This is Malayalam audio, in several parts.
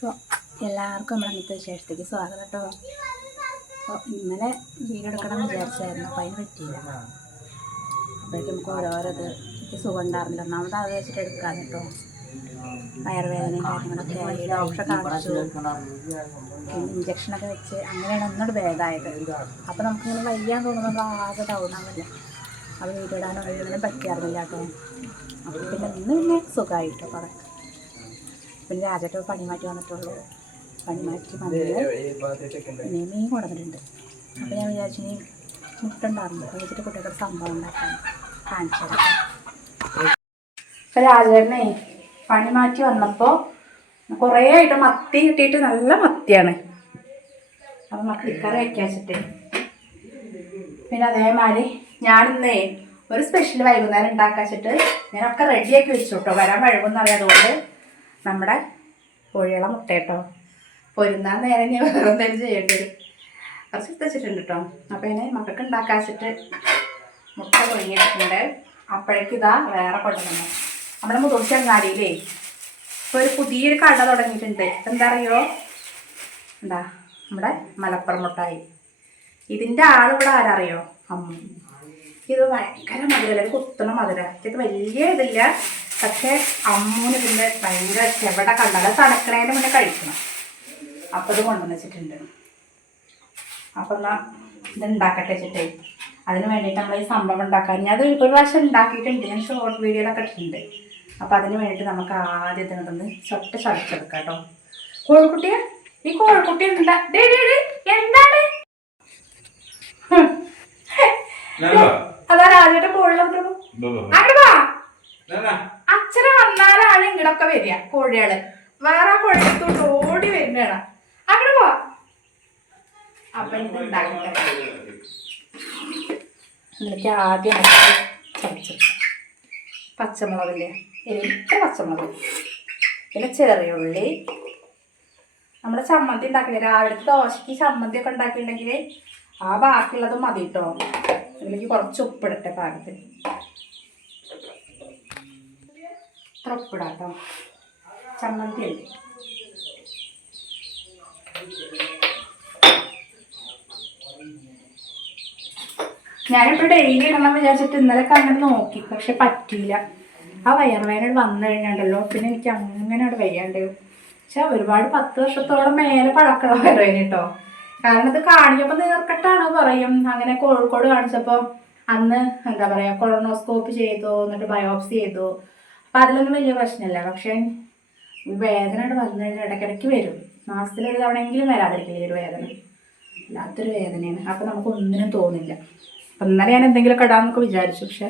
അപ്പോൾ എല്ലാവർക്കും നമ്മുടെ ഇന്നത്തെ വിശേഷത്തേക്ക് സ്വാഗതം കേട്ടോ. അപ്പോൾ ഇന്നലെ വീഡിയോ എടുക്കണം വിചാരിച്ചായിരുന്നു, അപ്പോൾ അതിന് പറ്റിയില്ല. അപ്പോഴേക്കും നമുക്ക് ഓരോരോ എനിക്ക് സുഖം ഉണ്ടായിരുന്നില്ല. ഒന്നാമത് അത് വെച്ചിട്ട് എടുക്കാൻ കേട്ടോ. വയറുവേദനയും കാര്യങ്ങളൊക്കെ ആയി ഡോക്ടറെ കാണിച്ചു, ഇഞ്ചക്ഷനൊക്കെ വെച്ച് അങ്ങനെയാണ് ഒന്നുകൂടെ ഭേദമായത്. അപ്പോൾ നമുക്കിങ്ങനെ വയ്യാൻ തോന്നുമ്പോൾ ആകെ ഡൗണാവില്ല. അത് വീഡിയോ ഇടാനോ ഒന്നും പറ്റിയായിരുന്നില്ല കേട്ടോ. അപ്പോൾ പിന്നെ സുഖമായിട്ടോ പറയാം. പിന്നെ രാജേട്ട പണി മാറ്റി വന്നിട്ടുള്ളൂ. പണി മാറ്റി വന്ന് പിന്നെ മീൻ കൊണ്ടുവന്നിട്ടുണ്ട്. അപ്പോൾ ഞാൻ വിചാരിച്ചു ഇനി മുട്ടുണ്ടായിരുന്നു വെച്ചിട്ട് കുട്ടികൾക്ക് സംഭവം ഉണ്ടാക്കാൻ കാണിച്ചു തരാം. അപ്പോൾ രാജേട്ടനെ പണി മാറ്റി വന്നപ്പോൾ കുറേ ആയിട്ട് മത്തി കിട്ടിയിട്ട് നല്ല മത്തിയാണ്. അപ്പോൾ മത്തിക്കറി വയ്ക്കാച്ചിട്ട് പിന്നെ അതേമാതിരി ഞാനിന്നേ ഒരു സ്പെഷ്യൽ വൈകുന്നേരം ഉണ്ടാക്കാച്ചിട്ട് ഞാനൊക്കെ റെഡിയാക്കി വെച്ചു കേട്ടോ. വരാൻ വഴുകുന്നറിയാം. അതുകൊണ്ട് നമ്മുടെ കോഴികളെ മുട്ട കേട്ടോ പൊരുന്നാൻ നേരം ഞാൻ വേറെ എന്തെങ്കിലും ചെയ്യേണ്ടി വരും. കുറച്ച് വെച്ചിട്ടുണ്ട് കേട്ടോ. അപ്പോൾ ഇതിനെ മക്കൾക്ക് ഉണ്ടാക്കാച്ചിട്ട് മുട്ട പൊഴിഞ്ഞിട്ടുണ്ട്. അപ്പോഴേക്കും ഇതാ വേറെ കൊണ്ടുവന്നു. നമ്മുടെ മുതുർച്ചങ്ങാടിയിലേ ഇപ്പോൾ ഒരു പുതിയൊരു കട തുടങ്ങിയിട്ടുണ്ട്. എന്താ അറിയോ, എന്താ നമ്മുടെ മലപ്പുറം മുട്ടായി. ഇതിൻ്റെ ആളിവിടെ ആരറിയോ? അമ്മു. ഇത് ഭയങ്കര മധുരല്ല, ഇത് കുത്തുന്ന മധുര. ഇത് വലിയ ഇതില്ല, പക്ഷേ അമ്മൂന് ഇതിൻ്റെ ഭയങ്കര എവിടെ കണ്ടാലും തണുക്കണേൻ്റെ മുന്നേ കഴിക്കണം. അപ്പോൾ ഇത് കൊണ്ടുവന്ന് വെച്ചിട്ടുണ്ട്. അപ്പോൾ എന്നാൽ ഇത് ഉണ്ടാക്കട്ടെ വെച്ചിട്ടേ അതിന് വേണ്ടിയിട്ട് നമ്മൾ ഈ സംഭവം ഉണ്ടാക്കാൻ ഞാൻ അത് ഒരു പ്രാവശ്യം ഉണ്ടാക്കിയിട്ടുണ്ട്. ഞാൻ ഷോർട്ട് വീഡിയോയിലൊക്കെ ഇട്ടിട്ടുണ്ട്. അപ്പോൾ അതിന് വേണ്ടിയിട്ട് നമുക്ക് ആദ്യം ഇതിനൊന്ന് ചതച്ചെടുക്കാം കേട്ടോ. കോഴിക്കുട്ടിയെ ഈ കോഴിക്കുട്ടി എന്താണ് അതാ രാജയുടെ കോഴികളൊക്കെ അച്ഛനെ വന്നാലാണ് ഇങ്ങടൊക്കെ വരിക കോഴികള്. വേറെ കോഴിത്തോട്ട് ഓടി വരുന്നതാണ്. അങ്ങനെ പോവാ. അപ്പൊ ഇത് ഉണ്ടാക്കട്ടെ. എന്നിട്ട് ആദ്യം ചതച്ചെടുക്കാം. പച്ചമുളകില്ലേ, ഇത്ര പച്ചമുളക്, പിന്നെ ചെറിയ ഉള്ളി. നമ്മുടെ ചമ്മന്തി ഉണ്ടാക്കില്ലേ, രാവിലത്തെ ദോശയ്ക്ക് ചമ്മന്തി ഒക്കെ ഉണ്ടാക്കിയിട്ടുണ്ടെങ്കിൽ ആ ബാക്കിയുള്ളതും മതി കേട്ടോ. അതിലേക്ക് കുറച്ച് ഉപ്പിടട്ടെ പാകത്തിന്. ഇത്ര ഉപ്പിടാം കേട്ടോ. ചമ്മന്തി അല്ലേ. ഞാനിപ്പോൾ ഡെയിലി ഇടണം വിചാരിച്ചിട്ട് ഇന്നലെയൊക്കെ അങ്ങനെ നോക്കി, പക്ഷെ പറ്റിയില്ല. ആ വയറുവേദന വന്നു കഴിഞ്ഞാണ്ടല്ലോ പിന്നെ എനിക്ക് അങ്ങനെ അവിടെ വയ്യാണ്ട്. പക്ഷെ ഒരുപാട് 10 വർഷത്തോളം മേലെ പഴക്കമുള്ള വയറുവേദന കേട്ടോ. കാരണം ഇത് കാണിക്കുമ്പോൾ നീർക്കെട്ടാണ് പറയും. അങ്ങനെ കോഴിക്കോട് കാണിച്ചപ്പോൾ അന്ന് എന്താ പറയുക കൊളോണോസ്കോപ്പി ചെയ്തു, എന്നിട്ട് ബയോപ്സി ചെയ്തു. അപ്പം അതിലൊന്നും വലിയ പ്രശ്നമില്ല. പക്ഷേ ഈ വേദന വന്നു കഴിഞ്ഞാൽ ഇടയ്ക്കിടയ്ക്ക് വരും. മാസത്തിലൊരു തവണയെങ്കിലും വരാതിരിക്കില്ല ഒരു വേദന. വല്ലാത്തൊരു വേദനയാണ്. അപ്പം നമുക്ക് ഒന്നിനും തോന്നില്ല. അപ്പം ഇന്നലെ ഞാൻ എന്തെങ്കിലുമൊക്കെ ഇടാമെന്നൊക്കെ വിചാരിച്ചു, പക്ഷെ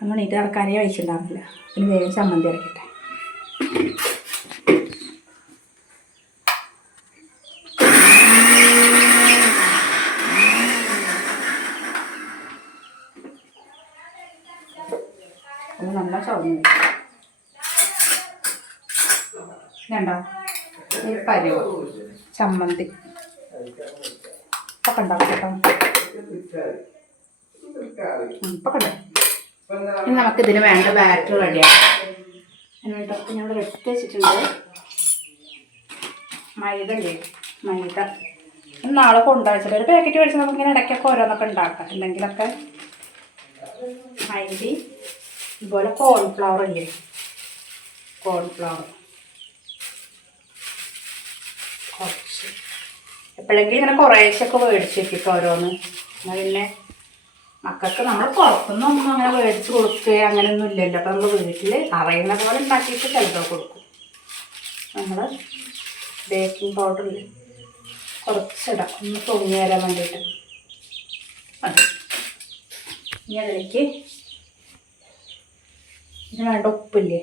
അങ്ങനെ ഇത് ഇറക്കാനേ വെച്ചിട്ടുണ്ടായിരുന്നില്ല. പിന്നെ വേഗം ചമ്മന്തി ഇറക്കട്ടെ. നല്ല ചുവന്നു രണ്ടോ ഈ പരുവ ചമ്മന്തി ഒക്കെ ഉണ്ടാവും കേട്ടോ. ഇപ്പൊ കണ്ടോ. ഇനി നമുക്കിതിന് വേണ്ട ബാറ്റർ റെഡിയാക്കാം. അതിന് വേണ്ടിയിട്ടൊക്കെ ഞാൻ ഇവിടെ എടുത്ത് വെച്ചിട്ടുണ്ട്. മൈദ അല്ലേ, മൈദ നാളെ കൊണ്ടുവച്ചിട്ട് ഒരു പാക്കറ്റ് മേടിച്ച് നമുക്കിങ്ങനെ ഇടയ്ക്കൊക്കെ ഓരോന്നൊക്കെ ഉണ്ടാക്കാം. എന്തെങ്കിലുമൊക്കെ മൈദ ഇതുപോലെ കോൺഫ്ലവർ ഇല്ലേ, കോൺഫ്ലവർ കുറച്ച് എപ്പോഴെങ്കിലും ഇങ്ങനെ കുറേശ്ശൊക്കെ മേടിച്ച് വെക്കിട്ട് ഓരോന്ന്. എന്നാൽ പിന്നെ മക്കൾക്ക് നമ്മൾ പുറത്തുനിന്നൊന്നും അങ്ങനെ മേടിച്ച് കൊടുക്കുക അങ്ങനെയൊന്നും ഇല്ലല്ലോ. അപ്പം നമ്മൾ വീട്ടിൽ അറിയുന്ന പോലെ ഉണ്ടാക്കിയിട്ട് ചിലപ്പോൾ കൊടുക്കും. നമ്മൾ ബേക്കിംഗ് പൗഡറിൽ കുറച്ചിടാം, ഒന്ന് പൊങ്ങി വരാൻ വേണ്ടിയിട്ട്. അതെ, ഇനി അതിലേക്ക് ഇതിന് വേണ്ട ഉപ്പില്ലേ,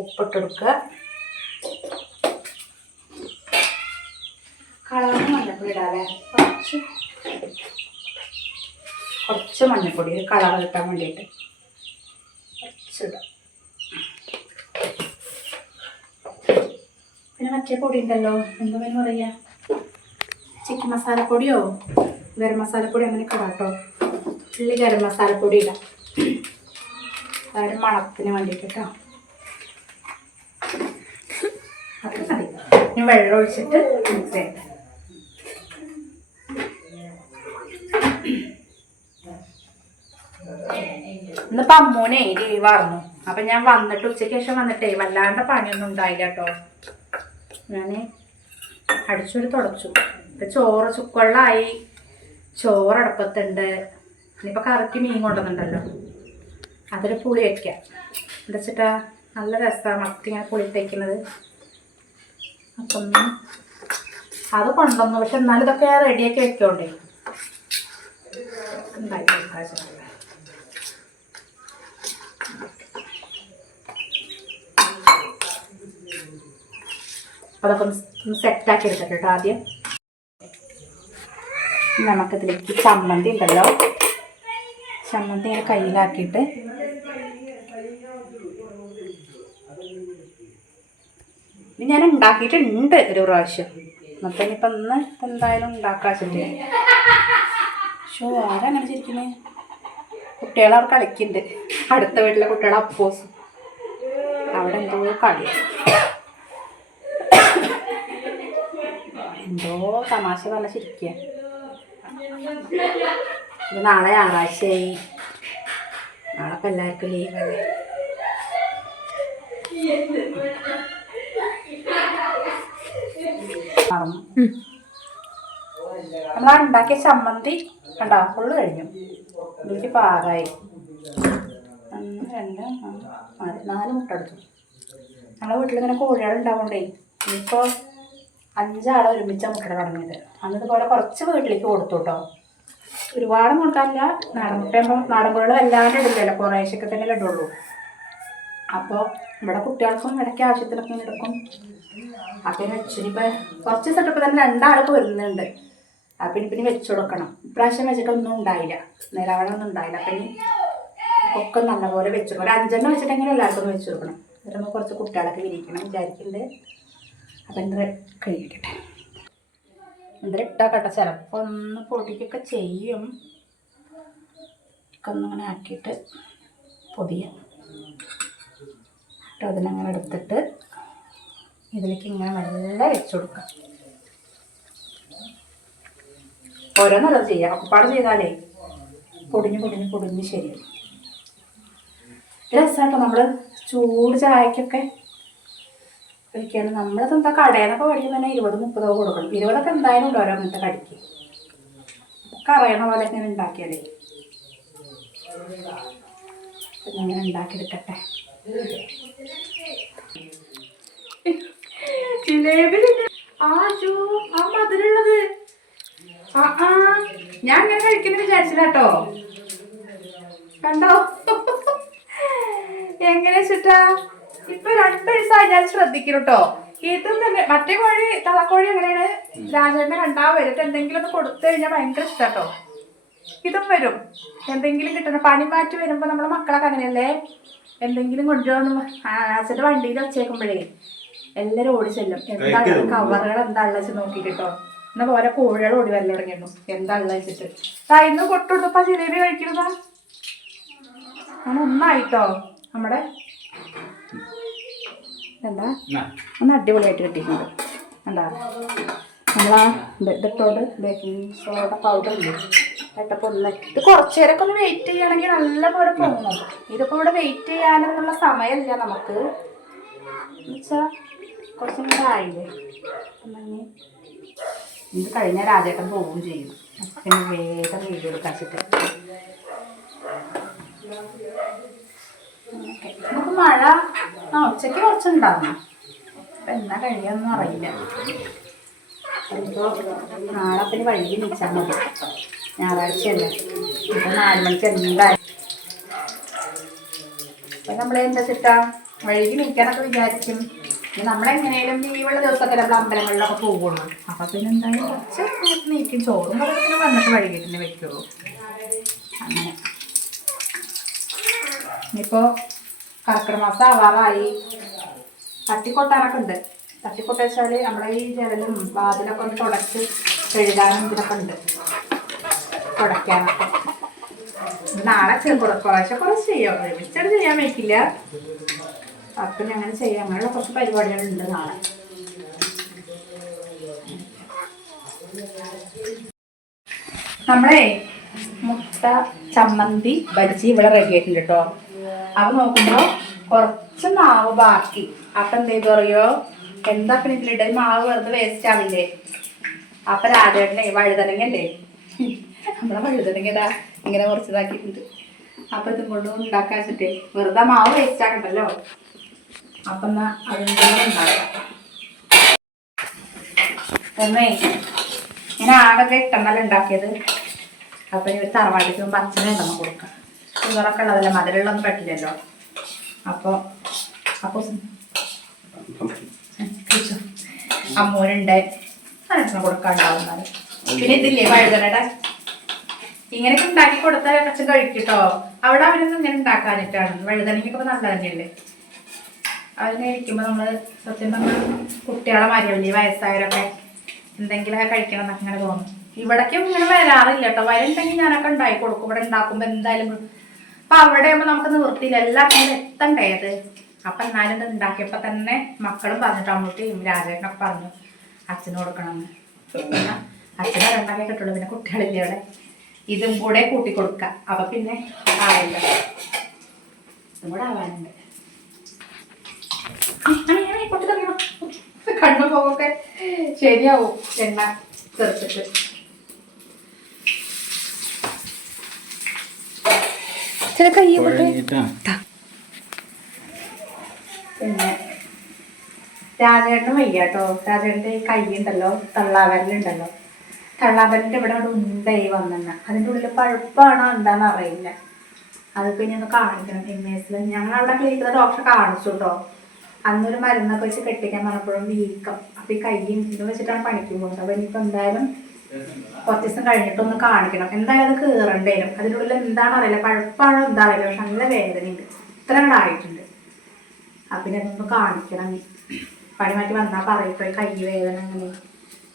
ഉപ്പിട്ടെടുക്കുക. കളറിന് മഞ്ഞപ്പൊടി ഇടാല്ലേ, കുറച്ച് മഞ്ഞപ്പൊടി ഒരു കളർ കിട്ടാൻ വേണ്ടിയിട്ട് കുറച്ചിടാം. പിന്നെ മറ്റേ പൊടി ഉണ്ടല്ലോ, എന്താ പേര് പറയുക, ചിക്കൻ മസാലപ്പൊടിയോ ഗരം മസാലപ്പൊടി അങ്ങനെ ഇടാട്ടോ. ഉള്ളി ഗരം മസാലപ്പൊടി ഇടാം, അതൊരു മണത്തിന് വേണ്ടിയിട്ട് കേട്ടോ. അത് മതി. വെള്ളം ഒഴിച്ചിട്ട് മിക്സ് ചെയ്യട്ടെ. ഇന്നിപ്പോ അമ്മൂനെ ലീവായിരുന്നു. അപ്പൊ ഞാൻ വന്നിട്ട് ഉച്ചയ്ക്ക് ശേഷം വന്നിട്ടേ വല്ലാണ്ട് പണിയൊന്നും ഉണ്ടായില്ല കേട്ടോ. ഞാൻ അടിച്ചൊരു തുടച്ചു. ഇപ്പൊ ചോറ് ചുക്കൊള്ളായി, ചോറടുപ്പത്തുണ്ട്. ഇനിയിപ്പോൾ കറിക്ക് മീൻ കൊണ്ടുവന്നുണ്ടല്ലോ, അതൊരു പുളി വയ്ക്കാം. എന്താ വെച്ചിട്ടാ നല്ല രസമാണ് മത്തി ഇങ്ങനെ പുളി തയ്ക്കുന്നത്. അപ്പം അത് കൊണ്ടുവന്നു. പക്ഷെ എന്നാലും ഇതൊക്കെ റെഡിയാക്കി വെക്കോണ്ടേ ഉണ്ടാക്കി വെക്കാം. അതൊക്കെ ഒന്ന് സെറ്റാക്കി എടുക്കട്ടെ കേട്ടോ. ആദ്യം നമുക്കിതിലേക്ക് ചമ്മന്തി ഉണ്ടല്ലോ, ചമ്മന്തി ഇങ്ങനെ കയ്യിലാക്കിയിട്ട് ഇത് ഞാൻ ഉണ്ടാക്കിയിട്ടുണ്ട് ഒരു പ്രാവശ്യം. എന്നിട്ട് ഇനിയിപ്പം ഇന്ന് എന്തായാലും ഉണ്ടാക്കാച്ചിട്ട്. ഷോ ആരങ്ങനെ ചിരിക്കുന്നത്? കുട്ടികളവിടെ കളിക്കുന്നുണ്ട്. അടുത്ത വീട്ടിലെ കുട്ടികളെ അപ്പോസ് അവിടെ എന്തോ കളി, എന്തോ തമാശ പറഞ്ഞ ചിരിക്കുക. ഇത് നാളെ ഞായറാഴ്ചയായി. നാളെ ഇപ്പം എല്ലാവർക്കും ലീവല്ലേ. നമ്മളാ ഉണ്ടാക്കിയ ചമ്മന്തി കണ്ടോ ഫുള്ള് കഴിഞ്ഞു. ഇതിലേക്ക് പാകമായി. 1 2 3 4 മുട്ട എടുത്തു. നമ്മളെ വീട്ടിലിങ്ങനെ കോഴികൾ ഉണ്ടാവുകൊണ്ടേ ഇനിയിപ്പോൾ 5 ആളെ ഒരുമിച്ച മുട്ട തുടങ്ങിയത്. അന്നതുപോലെ കുറച്ച് വീട്ടിലേക്ക് കൊടുത്തു കേട്ടോ. ഒരുപാട് കൊടുക്കാനില്ല. നാടൻ മുട്ടയാകുമ്പോൾ നാടൻ കോഴികൾ വല്ലാണ്ട് ഇടില്ലല്ലോ, കുറേശ്ശൊക്കെ തന്നെ ഇടുള്ളൂ. അപ്പോൾ ഇവിടെ കുട്ടികൾക്കും ഇടയ്ക്ക് ആവശ്യത്തിനൊക്കെ എടുക്കും. അപ്പം വെച്ചിനിപ്പോൾ കുറച്ച് സെറ്റപ്പ് തന്നെ 2 ആൾക്ക് വരുന്നുണ്ട്. അപ്പം ഇനി വെച്ച് കൊടുക്കണം. ഇപ്രാവശ്യം വെച്ചിട്ടൊന്നും ഉണ്ടായില്ല, നിലവളമൊന്നും ഉണ്ടായില്ല. അപ്പം ഇനി ഒക്കെ നല്ലപോലെ വെച്ചു കൊടുക്കണം. ഒരു 5 വെച്ചിട്ടെങ്കിലും എല്ലാവർക്കും വെച്ച് കൊടുക്കണം. എന്നിട്ട് കുറച്ച് കുട്ടികളൊക്കെ വിരിക്കണം വിചാരിക്കുന്നുണ്ട്. അപ്പം എന്താ കഴിക്കട്ടെ, എന്താ ഇട്ടാക്കട്ടെ. ചിലപ്പോൾ ഒന്ന് പൊടിക്കൊക്കെ ചെയ്യും. ഒക്കെ ഒന്നിങ്ങനെ ആക്കിയിട്ട് പൊതിയാം. എന്നിട്ട് അതിനങ്ങനെ എടുത്തിട്ട് ഇതിലേക്ക് ഇങ്ങനെ നല്ല വെച്ച് കൊടുക്കാം. ഓരോന്നോരോന്ന് ചെയ്യാം. ഒക്കെപ്പാട് ചെയ്താലേ പൊടിഞ്ഞ് ശരിയാണ്. രസമാട്ടോ. നമ്മൾ ചൂട് ചായക്കൊക്കെ കഴിക്കുകയാണ്. നമ്മളതെന്താ കടയിൽ നിന്നൊക്കെ മേടിക്കുമ്പോൾ തന്നെ 20-30 കൊടുക്കണം. 20 എന്തായാലും ഉണ്ടോ അങ്ങനത്തെ കടിക്ക്. ഒക്കെ അറിയണ പോലെ ഇങ്ങനെ ഉണ്ടാക്കിയാലേ. ഇങ്ങനെ ഉണ്ടാക്കിയെടുക്കട്ടെ. ജിലേബി ആ മധുരമുള്ളത് ഞാൻ ഇങ്ങനെ കഴിക്കുന്നു വിചാരിച്ചില്ല കേട്ടോ. കണ്ടോ എങ്ങനെ വെച്ചിട്ടാ. ഇപ്പൊ 2 വയസ്സായി ഞാൻ ശ്രദ്ധിക്കുന്നു കേട്ടോ. ഇതും തന്നെ മറ്റേ കോഴി തള്ളക്കോഴി എങ്ങനെയാണ് രാജേട്ടനെ കണ്ടാ വരും. എന്തെങ്കിലും ഒന്ന് കൊടുത്തു കഴിഞ്ഞാൽ ഭയങ്കര ഇഷ്ടാട്ടോ. ഇതും വരും എന്തെങ്കിലും കിട്ടണം. പണി മാറ്റി വരുമ്പോ നമ്മളെ മക്കളൊക്കെ അങ്ങനെയല്ലേ, എന്തെങ്കിലും കൊണ്ടുവന്ന് അച്ഛൻ്റെ വണ്ടിയിൽ വെച്ചേക്കുമ്പോഴേ എല്ലാവരും ഓടി ചെല്ലും. എന്താ കവറുകൾ എന്താ ഉള്ള വെച്ച് നോക്കിട്ടോ. എന്നാൽ ഓരോ കോഴികൾ ഓടി വരൽ തുടങ്ങിയിരുന്നു എന്താ ഉള്ള വെച്ചിട്ട്. ഇന്ന് കൊട്ടുകൊടുത്തപ്പോ ജിലേബി കഴിക്കുന്നതാ. അങ്ങനെ ഒന്നായിട്ടോ നമ്മുടെ എന്താ ഒന്ന് അടിപൊളിയായിട്ട് കിട്ടിയിട്ടുണ്ട്. എന്താ നമ്മളാ ഇതിട്ടോണ്ട് ബേക്കിംഗ് സോഡ പൗഡർ ഇല്ലേ ഇട്ടപ്പോൾ ഒന്ന് ഇത് കുറച്ച് നേരമൊക്കെ ഒന്ന് വെയിറ്റ് ചെയ്യണമെങ്കിൽ നല്ലപോലെ തോന്നും. ഇതിപ്പോൾ ഇവിടെ വെയിറ്റ് ചെയ്യാനുള്ള സമയമില്ല നമുക്ക്. എന്നുവെച്ചാൽ കുറച്ചും കൂടെ ആയില്ലേ. ഇത് കഴിഞ്ഞാൽ രാജേട്ടൻ പോവുകയും ചെയ്യും. പിന്നെ വേഗം വീഡിയോ എടുക്കാച്ചിട്ട്. ഓക്കെ, നമുക്ക് മഴ ഉച്ചയ്ക്ക് കുറച്ചുണ്ടാകും. അപ്പം എന്നാ കഴിയാമെന്നും അറിയില്ല. ഇപ്പോൾ നാളെ പിന്നെ വൈകി നീച്ചാൽ മതി. ഞായറാഴ്ചയല്ലേ. ഇപ്പം 4 മണിക്ക് എന്തായാലും അപ്പം നമ്മളെന്താ വെച്ചിട്ടാ വൈകി നീക്കാനൊക്കെ വിചാരിക്കും. നമ്മളെങ്ങനെയും ലീവുള്ള ദിവസമൊക്കെ നമ്മൾ അമ്പലങ്ങളിലൊക്കെ പോകുള്ളൂ. അപ്പം പിന്നെ എന്തായാലും കുറച്ച് നീക്കും. ചോറും പിന്നെ വന്നിട്ട് വൈകിട്ട് വെക്കുള്ളൂ. അങ്ങനെ ഇനിയിപ്പോൾ കർക്കിടക മാസം ആവാറായി. തട്ടിക്കൊട്ടാനൊക്കെ ഉണ്ട്. തട്ടിക്കൊട്ട വെച്ചാൽ നമ്മളെ ഈ ജനലും വാതിലൊക്കെ ഒന്ന് തുടച്ച് കഴുകാനും ഇതിനൊക്കെ ഉണ്ട്, തുടയ്ക്കാനൊക്കെ. നാളെ കുറച്ച് ചെയ്യാം. ഒരുമിച്ചത് ചെയ്യാൻ വയ്ക്കില്ല. അപ്പം ഞങ്ങൾ ചെയ്യാം. അങ്ങനെയുള്ള കുറച്ച് പരിപാടികളുണ്ട് നാളെ. നമ്മളെ മുട്ട ചമ്മന്തി ബജ്ജി ഇവിടെ റെഡി ആയിട്ടുണ്ട് കേട്ടോ. അപ്പൊ നോക്കുമ്പോ കുറച്ച് മാവ് ബാക്കി. അപ്പൊ എന്ത് ചെയ്തു അറിയോ, എന്താ പിന്നെ ഇതിലിട്ട് മാവ് വെറുതെ വേസ്റ്റ് ആവില്ലേ. അപ്പൊ രാജേട്ടനെ വഴുതനങ്ങല്ലേ, നമ്മളെ വഴുതനങ്ങ ഇങ്ങനെ കുറച്ചതാക്കിയിട്ടുണ്ട്. അപ്പൊ ഇതും കൊണ്ട് ഉണ്ടാക്കാൻ വെച്ചിട്ട് വെറുതെ മാവ് വേസ്റ്റ് ആക്കണ്ടല്ലോ. അപ്പൊ എന്നാ അതിൻ്റെ ഉണ്ടാക്കാം. ഒന്നേ ഞാൻ ആകെ 8 ഉണ്ടാക്കിയത്. അപ്പൊ ഈ ഒരു തറവാട്ടിക്ക് പച്ചനെ ഉണ്ടെന്ന് കൊടുക്കാം. ഷുഗറൊക്കെ ഉള്ളതല്ലേ, മധുരമുള്ളൊന്നും പറ്റില്ലല്ലോ. അപ്പൊ അമ്മൂനുണ്ട് മനസ്സിനെ കൊടുക്കാണ്ടാവുന്നത്. പിന്നെ ഇതില്ലേ വഴുതനയുടെ ഇങ്ങനെയൊക്കെ ഉണ്ടാക്കി കൊടുത്താൽ കുറച്ച് കഴിക്കട്ടോ. അവിടെ അവരൊന്നും ഇങ്ങനെ ഉണ്ടാക്കാനിട്ടാണ്. വഴുതനക്കൊക്കെ നല്ല തന്നെയല്ലേ. അതിനെ ഇരിക്കുമ്പോൾ നമ്മൾ സത്യം പറഞ്ഞാൽ കുട്ടികളെ മാതിരിയല്ലേ വയസ്സായവരൊക്കെ എന്തെങ്കിലുമൊക്കെ കഴിക്കണം എന്നൊക്കെ ഇങ്ങനെ തോന്നും. ഇവിടേക്കും ഇങ്ങനെ വരാറില്ല കേട്ടോ. വരുന്നുണ്ടെങ്കിൽ ഞാനൊക്കെ ഉണ്ടാക്കി കൊടുക്കും. ഇവിടെ ഉണ്ടാക്കുമ്പോൾ എന്തായാലും. അപ്പം അവിടെ ആകുമ്പോൾ നമുക്ക് നിവൃത്തിയില്ല, എല്ലാത്തിനും എത്തണ്ടേ അത്. അപ്പം എന്നാലും ഇത് ഉണ്ടാക്കിയപ്പോൾ തന്നെ മക്കളും പറഞ്ഞിട്ട് അമ്മൂട്ടിയും രാജേട്ടനൊക്കെ പറഞ്ഞു അച്ഛന് കൊടുക്കണമെന്ന്. പിന്നെ അച്ഛനെ രണ്ടാക്കി കിട്ടുള്ളൂ, പിന്നെ കുട്ടികളില്ലേ അവിടെ. ഇതും കൂടെ കൂട്ടി കൊടുക്കുക. അപ്പം പിന്നെ ആയില്ല, ഇതും കൂടെ ആവാനുണ്ട്. കണ്ണു പോകൊക്കെ ശരിയാവും എണ്ണ തെറിച്ചിട്ട്. പിന്നെ രാജേട്ടന് വയ്യാട്ടോ. രാജേട്ടൻ്റെ ഈ കൈ ഉണ്ടല്ലോ, തള്ളാവരലുണ്ടല്ലോ, തള്ളാവരലിൻ്റെ ഇവിടെ അവിടെ ഉണ്ടായി വന്നെണ്ണ. അതിൻ്റെ ഉള്ളിൽ പഴുപ്പാണോ എന്താണെന്ന് അറിയില്ല. അതിപ്പോൾ ഇനി ഒന്ന് കാണിക്കണം MASൽ. ഞങ്ങളവിടെ ക്ലിനിക്കുന്ന ഡോക്ടറെ കാണിച്ചു കേട്ടോ. അന്നൊരു മരുന്നൊക്കെ വെച്ച് കെട്ടിക്കാൻ പറഞ്ഞപ്പോഴും വീക്കം. അപ്പം ഈ കയ്യും ഇത് വെച്ചിട്ടാണ് പണിക്ക് പോകുന്നത്. അപ്പം ഇനിയിപ്പോൾ എന്തായാലും കുറച്ച് ദിവസം കഴിഞ്ഞിട്ടൊന്ന് കാണിക്കണം. എന്തായാലും അത് കയറേണ്ടി വരും. അതിൻ്റെ ഉള്ളിൽ എന്താണെന്ന് അറിയില്ല, പഴുപ്പാണോ എന്താ അറിയില്ല. പക്ഷെ നല്ല വേദനയുണ്ട്, ഇത്ര ഉണ്ടായിട്ടുണ്ട്. അപ്പം ഇനി അതൊന്ന് കാണിക്കണം. പണി മാറ്റി വന്നാൽ പറയട്ടോ ഈ കൈ വേദന അങ്ങനെ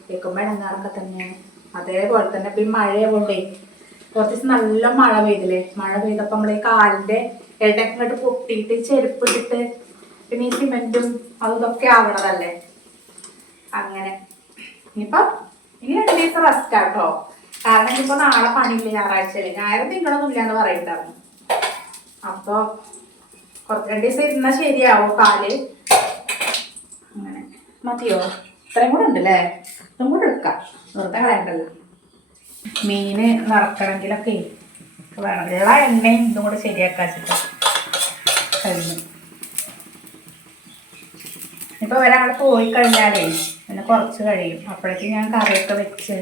കേൾക്കുമ്പോൾ ഇടങ്ങാറൊക്കെ തന്നെയാണ്. അതേപോലെ തന്നെ ഇപ്പം ഈ മഴയാകൊണ്ടേ കുറച്ച് ദിവസം നല്ല മഴ പെയ്തില്ലേ. മഴ പെയ്തപ്പോൾ നമ്മൾ ഈ കാലിൻ്റെ ഇടയ്ക്ക് ഇങ്ങോട്ട് പൊട്ടിയിട്ട് ചെരുപ്പിട്ടിട്ട് പിന്നെ ഈ സിമെന്റും അതും ഇതൊക്കെ ആവണതല്ലേ. അങ്ങനെ ഇനിയിപ്പം ഇനി 2 ദിവസം റെസ്റ്റ് ആട്ടോ. കാരണം ഇനിയിപ്പോൾ നാളെ പണിയില്ല, ഞായറാഴ്ചയല്ലേ. ഞായറും തിങ്കളൊന്നും ഇല്ലാന്ന് പറയുന്നുണ്ടായിരുന്നു. അപ്പോൾ കുറച്ച് 2 ദിവസം ഇരുന്നാൽ ശരിയാവും കാല്. അങ്ങനെ മതിയോ? ഇത്രയും കൂടെ ഉണ്ടല്ലേ, ഇതും കൂടെ എടുക്കാം, വെറുതെ കളയണ്ടല്ലോ. മീന് നിറക്കണമെങ്കിലൊക്കെ വേണം. ഉള്ള എണ്ണയും ഇതും കൂടെ ശരിയാക്കാൻ വെച്ചിട്ട് കഴിഞ്ഞു. ഇപ്പോൾ ഒരാൾ പോയി കഴിഞ്ഞാലേ പിന്നെ കുറച്ച് കഴിയും. അപ്പോഴേക്കും ഞാൻ കറിയൊക്കെ വെച്ച്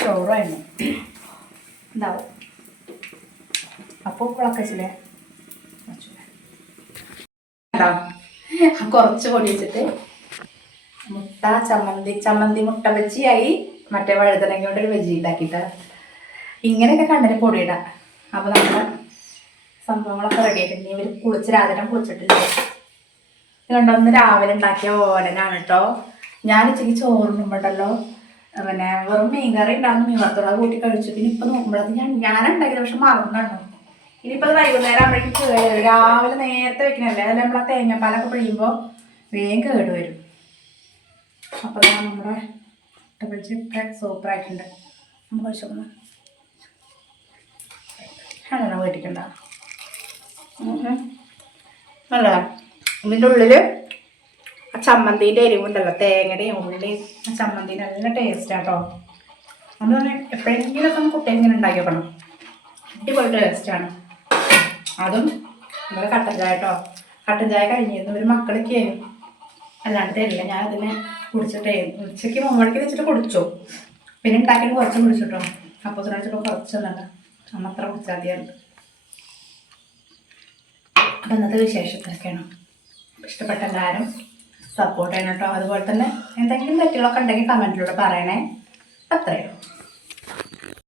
ചോറ് വേണം ഉണ്ടാവും. അപ്പോൾ ഉപ്പളൊക്കെ വെച്ചില്ലേ കുറച്ച് പൊടി വെച്ചിട്ട് മുട്ട ചമ്മന്തി മുട്ട ബജിയായി. മറ്റേ വഴുതനങ്ങ കൊണ്ടൊരു ബജി ഉണ്ടാക്കിയിട്ട് ഇങ്ങനെയൊക്കെ കണ്ണിന് പൊടിയിടാം. അപ്പോൾ നമ്മുടെ സംഭവങ്ങളൊക്കെ റെഡി ആയിട്ട് ഇനി ഇവർ രാജനം കുളിച്ചിട്ടില്ല. ഇതുകൊണ്ടൊന്ന് രാവിലെ ഉണ്ടാക്കിയ ഓലനാണ് കേട്ടോ. ഞാൻ ഇച്ചിരി ചോറുണ്ടുമ്പോണ്ടല്ലോ പിന്നെ വെറും മീൻകറി ഉണ്ടാകുന്ന മീൻ വറുത്തുള്ള കൂട്ടി കഴിച്ചു. പിന്നെ ഇപ്പം നോക്കുമ്പോഴത് ഞാനുണ്ടാക്കിയത് പക്ഷെ മറന്നു. ഇനിയിപ്പോൾ അത് വൈകുന്നേരം ആകുമ്പോഴേക്കും കേട്. രാവിലെ നേരത്തെ വെക്കണല്ലേ, അതിൽ നമ്മൾ ആ തേങ്ങാപ്പാലൊക്കെ പിഴിയുമ്പോൾ വേഗം കേട് വരും. അപ്പോൾ നമ്മുടെ മുട്ടബജിയൊക്കെ സൂപ്പറായിട്ടുണ്ട്. നമ്മൾ കഴിച്ചോക്കുന്ന അങ്ങനെ മേടിക്കണ്ട നല്ല. ഇതിൻ്റെ ഉള്ളിൽ ആ ചമ്മന്തിൻ്റെ എരിവുണ്ടല്ലോ, തേങ്ങയുടെയും ഉള്ളിയും ആ ചമ്മന്തി നല്ല ടേസ്റ്റാട്ടോ. നമ്മൾ തന്നെ എപ്പോഴെങ്കിലുമൊക്കെ ഒന്ന് കുട്ടികൾ ഇങ്ങനെ ഉണ്ടാക്കി വെക്കണം. അടിപൊളി ടേസ്റ്റാണ്. അതും നമ്മുടെ കട്ടൻ ചായ കേട്ടോ. കട്ടൻ ചായ കഴിഞ്ഞിരുന്നു ഒരു മക്കളൊക്കെ അല്ലാണ്ട് തരില്ല. ഞാനതിനെ കുടിച്ചിട്ടേ ഉച്ചയ്ക്ക് 3 മണിക്ക് വെച്ചിട്ട് കുടിച്ചു. പിന്നെ ഉണ്ടാക്കിയിട്ട് കുറച്ച് കുടിച്ചിട്ടോ. അപ്പോൾ ചിലപ്പോൾ കുറച്ചൊന്നല്ല, അത്ര കുടിച്ചാൽ മതിയായിരുന്നു. അപ്പം ഇന്നത്തെ വിശേഷത്തിലൊക്കെയാണ്. ഇഷ്ടപ്പെട്ട എല്ലാവരും സപ്പോർട്ട് ചെയ്യണം കേട്ടോ. അതുപോലെ തന്നെ എന്തെങ്കിലും തെറ്റുകളൊക്കെ ഉണ്ടെങ്കിൽ കമൻറ്റിലൂടെ പറയണേ. അത്രയേ ഉള്ളൂ.